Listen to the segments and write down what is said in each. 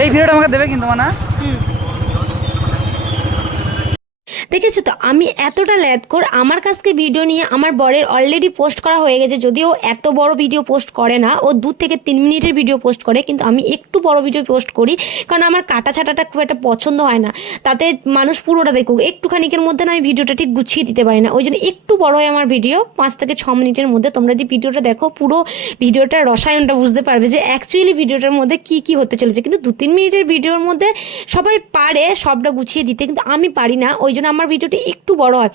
এই ভিডিওটা আমাকে দেবে কিন্তু মানা। দেখেছো তো আমি এতটা ল্যাদখোর, আমার কাছ থেকে ভিডিও নিয়ে আমার বরের অলরেডি পোস্ট করা হয়ে গেছে। যদিও এত বড় ভিডিও পোস্ট করে না, ও 2 থেকে 3 মিনিটের ভিডিও পোস্ট করে, কিন্তু আমি একটু বড় ভিডিও পোস্ট করি কারণ আমার কাটা ছাটাটা খুব একটা পছন্দ হয় না। তাতে মানুষ পুরোটা দেখুক, একটুখানিকের মধ্যে না আমি ভিডিওটা ঠিক গুছিয়ে দিতে পারি না, ওই জন্য একটু বড় হয় আমার ভিডিও, 5 থেকে 6 মিনিটের মধ্যে। তোমরা যদি ভিডিওটা দেখো পুরো ভিডিওটার রসায়নটা বুঝতে পারবে যে অ্যাকচুয়ালি ভিডিওটার মধ্যে কি কি হতে চলেছে। কিন্তু 2-3 মিনিটের ভিডিওর মধ্যে সবাই পারে সবটা গুছিয়ে দিতে, কিন্তু আমি পারি না, ওই জন্য আমার ভিডিওটি একটু বড় হয়।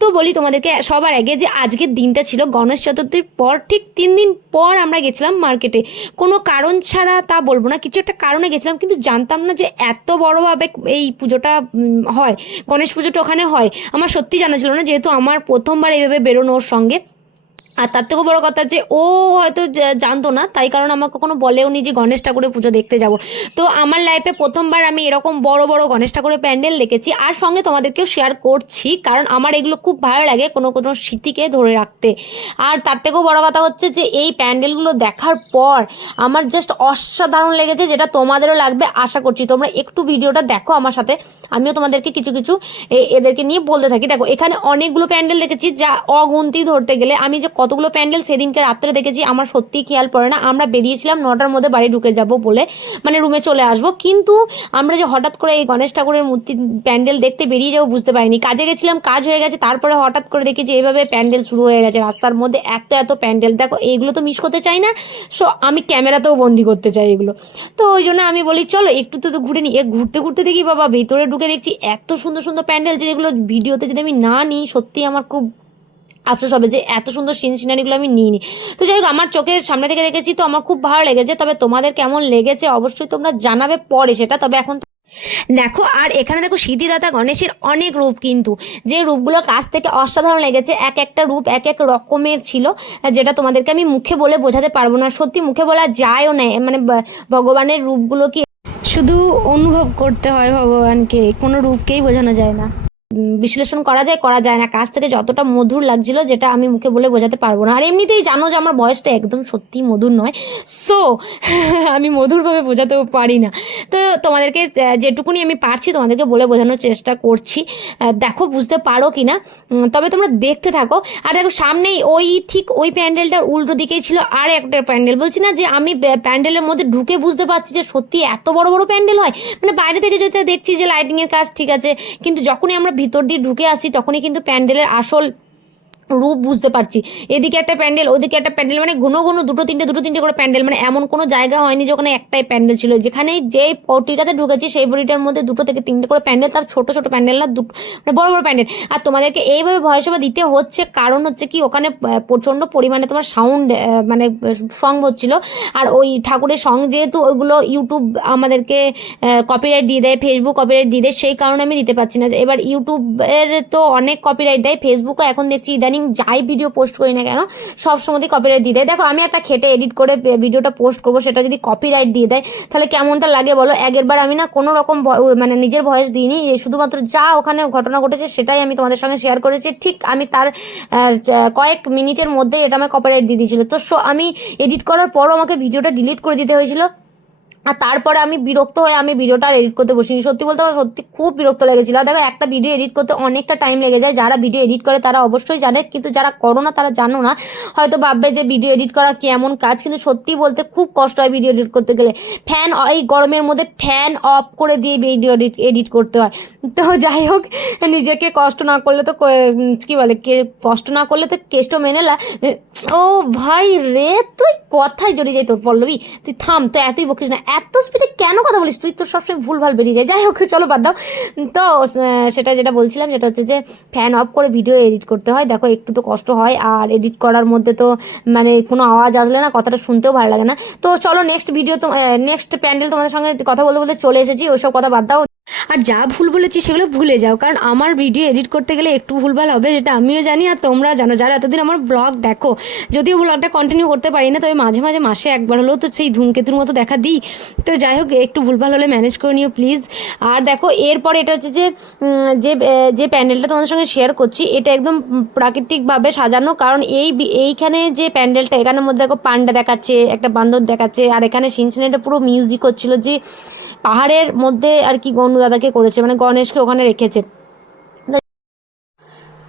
তো বলি তোমাদেরকে সবার আগে যে আজকের দিনটা ছিল গণেশ চতুর্থীর পর, ঠিক 3 দিন পর আমরা গেছিলাম মার্কেটে। কোনো কারণ ছাড়া তা বলবো না, কিছু একটা কারণে গেছিলাম, কিন্তু জানতাম না যে এত বড়োভাবে এই পুজোটা হয়, গণেশ পুজোটা ওখানে হয়। আমার সত্যি জানা ছিল না, যেহেতু আমার প্রথমবার এইভাবে বেরোনো ওর সঙ্গে। আর তার থেকেও বড় কথা যে ও হয়তো জানতো না, তাই কারণ আমাকে কখনো বলেও নি যে গণেশ ঠাকুরের পুজো দেখতে যাব। তো আমার লাইফে প্রথমবার আমি এরকম বড় বড় গণেশ ঠাকুরের প্যান্ডেল দেখেছি, আর সঙ্গে তোমাদেরকেও শেয়ার করছি কারণ আমার এগুলো খুব ভালো লাগে কোনো কোনো স্মৃতিকে ধরে রাখতে। আর তার থেকেও বড় কথা হচ্ছে যে এই প্যান্ডেলগুলো দেখার পর আমার জাস্ট অসাধারণ লেগেছে, যেটা তোমাদেরও লাগবে আশা করছি। তোমরা একটু ভিডিওটা দেখো আমার সাথে, আমিও তোমাদেরকে কিছু কিছু এদেরকে নিয়ে বলতে থাকি। দেখো এখানে অনেকগুলো প্যান্ডেল দেখেছি, যা অগুন্তি ধরতে গেলে। আমি যে কতগুলো প্যান্ডেল সেদিনকে রাত্রে দেখেছি আমার সত্যিই খেয়াল পড়ে না। আমরা বেরিয়েছিলাম 9টার মধ্যে বাড়ি ঢুকে যাব বলে, মানে রুমে চলে আসবো, কিন্তু আমরা যে হঠাৎ করে এই গণেশ ঠাকুরের মূর্তি প্যান্ডেল দেখতে বেরিয়ে যাবো বুঝতে পারিনি। কাজে গেছিলাম, কাজ হয়ে গেছে, তারপরে হঠাৎ করে দেখি যে এইভাবে প্যান্ডেল শুরু হয়ে গেছে রাস্তার মধ্যে, এত এত প্যান্ডেল। দেখো এইগুলো তো মিস করতে চাই না, সো আমি ক্যামেরাতেও বন্দি করতে চাই এগুলো। তো ওই জন্য আমি বলি চলো একটু তো ঘুরে নিই। ঘুরতে ঘুরতে দেখি বাবা ভেতরে ঢুকে দেখছি এত সুন্দর সুন্দর প্যান্ডেল, যেগুলো ভিডিওতে যদি আমি না নিই সত্যি আমার খুব আফসোস হবে যে এত সুন্দর সিনারিগুলো আমি নিইনি। তো যাই হোক আমার চোখের সামনে থেকে দেখেছি, তো আমার খুব ভালো লেগেছে। তবে তোমাদের কেমন লেগেছে অবশ্যই তোমরা জানাবে পরে সেটা। তবে এখন দেখো, আর এখানে দেখো সিদ্ধিদাতা গণেশের অনেক রূপ, কিন্তু যে রূপগুলো কাছ থেকে অসাধারণ লেগেছে, এক একটা রূপ এক এক রকমের ছিল, যেটা তোমাদেরকে আমি মুখে বলে বোঝাতে পারবো না। সত্যি মুখে বলা যায়ও না, মানে ভগবানের রূপগুলো কি শুধু অনুভব করতে হয় ভগবানকে, কোনো রূপকেই বোঝানো যায় না। বিশ্লেষণ করা যায় করা যায় না, কাছ থেকে যতটা মধুর লাগছিল যেটা আমি মুখে বলে বোঝাতে পারবো না। আর এমনিতেই জানো যে আমার বয়সটা একদম সত্যি মধুর নয়, সো আমি মধুরভাবে বোঝাতেও পারি না। তো তোমাদেরকে যেটুকুনি আমি পারছি তোমাদেরকে বলে বোঝানোর চেষ্টা করছি, দেখো বুঝতে পারো কি না। তবে তোমরা দেখতে থাকো। আর দেখো সামনেই ওই ঠিক ওই প্যান্ডেলটার উল্টো দিকেই ছিল আর একটা প্যান্ডেল। বলছি না যে আমি প্যান্ডেলের মধ্যে ঢুকে বুঝতে পারছি যে সত্যি এত বড় বড় প্যান্ডেল হয়। মানে বাইরে থেকে যেটা দেখছি যে লাইটিংয়ের কাজ ঠিক আছে, কিন্তু যখনই আমরা ভিতর দিয়ে ঢুকে আসি তখনই কিন্তু প্যান্ডেলের আসল রূপ বুঝতে পারছি। এদিকে একটা প্যান্ডেল ওদিকে একটা প্যান্ডেল, মানে ঘন ঘন দুটো তিনটে করে প্যান্ডেল, মানে এমন কোনো জায়গা হয়নি যে ওখানে একটাই প্যান্ডেল ছিল। যেখানে যে পটিটাতে ঢুকেছি সেই পটিটার মধ্যে 2 থেকে 3টে করে প্যান্ডেল, তার ছোট ছোট প্যান্ডেল না, দুটো মানে বড় বড় প্যান্ডেল। আর তোমাদেরকে এইভাবে ভয়েসওভার দিতে হচ্ছে কারণ হচ্ছে কি ওখানে প্রচণ্ড পরিমাণে তোমার সাউন্ড মানে সং হচ্ছিল। আর ওই ঠাকুরের সং যেহেতু ওইগুলো ইউটিউব আমাদেরকে কপিরাইট দিয়ে দেয়, ফেসবুক কপিরাইট দিয়ে দেয়, সেই কারণে আমি দিতে পারছি না। এবার ইউটিউবের তো অনেক কপিরাইট দেয়, ফেসবুকও এখন দেখছি ইদানিং যাই ভিডিও পোস্ট করি না কেন সব সময়তেই কপিরাইট দিয়ে দেয়। দেখো আমি একটা খেটে এডিট করে ভিডিওটা পোস্ট করবো, সেটা যদি কপিরাইট দিয়ে দেয় তাহলে কেমনটা লাগে বলো। আগেরবার আমি না কোনো রকম মানে নিজের ভয়েস দিইনি, শুধুমাত্র যা ওখানে ঘটনা ঘটেছে সেটাই আমি তোমাদের সঙ্গে শেয়ার করেছি। ঠিক আমি তার কয়েক মিনিটের মধ্যে এটা আমার কপিরাইট দিয়ে দিয়েছিল। তো আমি এডিট করার পরও আমাকে ভিডিওটা ডিলিট করে দিতে হয়েছিল। আর তারপরে আমি বিরক্ত হয়ে আমি ভিডিওটা আর এডিট করতে বসিনি। সত্যি বলতে আমার সত্যি খুব বিরক্ত লেগেছিল। আর দেখো একটা ভিডিও এডিট করতে অনেকটা টাইম লেগে যায়, যারা ভিডিও এডিট করে তারা অবশ্যই জানে, কিন্তু যারা করো না তারা জানো না। হয়তো ভাববে যে ভিডিও এডিট করা কেমন কাজ, কিন্তু সত্যি বলতে খুব কষ্ট হয় ভিডিও এডিট করতে গেলে। এই গরমের মধ্যে ফ্যান অফ করে দিয়ে ভিডিও এডিট করতে হয়। তো যাই হোক, নিজেকে কষ্ট না করলে তো কী বলে, কষ্ট না করলে তো কেষ্ট মেনে লা। ও ভাই রে, তুই কথায় জড়িয়ে যাই তোর পল্লবী, তুই থাম, তো এতই বকিস না, এত স্পিডে কেন কথা বলিস তুই, তোর সবসময় ভুলভাল বেরিয়ে যায়। যাই হোক চলো বাদ দাও। তো সেটা যেটা বলছিলাম সেটা হচ্ছে যে ফ্যান অফ করে ভিডিও এডিট করতে হয়। দেখো একটু তো কষ্ট হয়, আর এডিট করার মধ্যে তো মানে কোনো আওয়াজ আসলে না কথাটা শুনতেও ভালো লাগে না। তো চলো নেক্সট ভিডিও তো নেক্সট প্যান্ডেল তোমাদের সঙ্গে কথা বলতে বলতে চলে এসেছি, ওইসব কথা বাদ দাও। আর যা ভুল বলেছি সেগুলো ভুলে যাও, কারণ আমার ভিডিও এডিট করতে গেলে একটু ভুলভাল হবে, যেটা আমিও জানি আর তোমরা জানো যারা এতদিন আমার ব্লগ দেখো। যদিও ব্লগটা কন্টিনিউ করতে পারি না, তবে মাঝে মাঝে মাসে একবার হলেও তো সেই ধূমকেতুর মতো দেখা দিই। তো যাই হোক, একটু ভুলভাল হলে ম্যানেজ করে নিও প্লিজ। আর দেখো এরপর এটা হচ্ছে যে যে প্যান্ডেলটা তোমাদের সঙ্গে শেয়ার করছি, এটা একদম প্রাকৃতিকভাবে সাজানো। কারণ এইখানে যে প্যান্ডেলটা, এখানের মধ্যে দেখো পান্ডা দেখাচ্ছে, একটা বান্দর দেখাচ্ছে, আর এখানে সিনসিনেটা পুরো মিউজিক হচ্ছিলো, যে পাহাড়ের মধ্যে আর কি গণু দাদাকে করেছে, মানে গণেশকে ওখানে রেখেছে।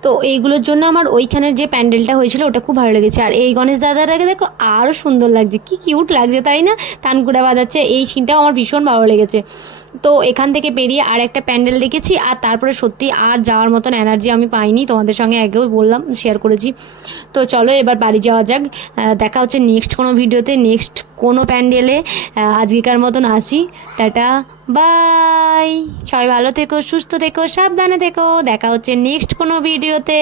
তো এইগুলোর জন্য আমার ওইখানের যে প্যান্ডেলটা হয়েছিল ওটা খুব ভালো লেগেছে। আর এই গণেশ দাদাটাকে দেখো আরও সুন্দর লাগছে, কি কিউট লাগছে তাই না, তানকুড়া বাজাচ্ছে, এই সিনটাও আমার ভীষণ ভালো লেগেছে। তো এখান থেকে বেরিয়ে আর একটা প্যান্ডেল দেখেছি, আর তারপরে সত্যি আর যাওয়ার মতন এনার্জি আমি পাইনি, তোমাদের সঙ্গে আগেও বললাম, শেয়ার করেছি। তো চলো এবার বাড়ি যাওয়া যাক। দেখা হচ্ছে নেক্সট কোনো ভিডিওতে, নেক্সট কোনো প্যান্ডেলে। আজকেকার মতন আসি, টাটা বাই। সবাই ভালো থেকো, সুস্থ থেকো, সাবধানে থেকো, দেখা হচ্ছে নেক্সট কোনো ভিডিওতে।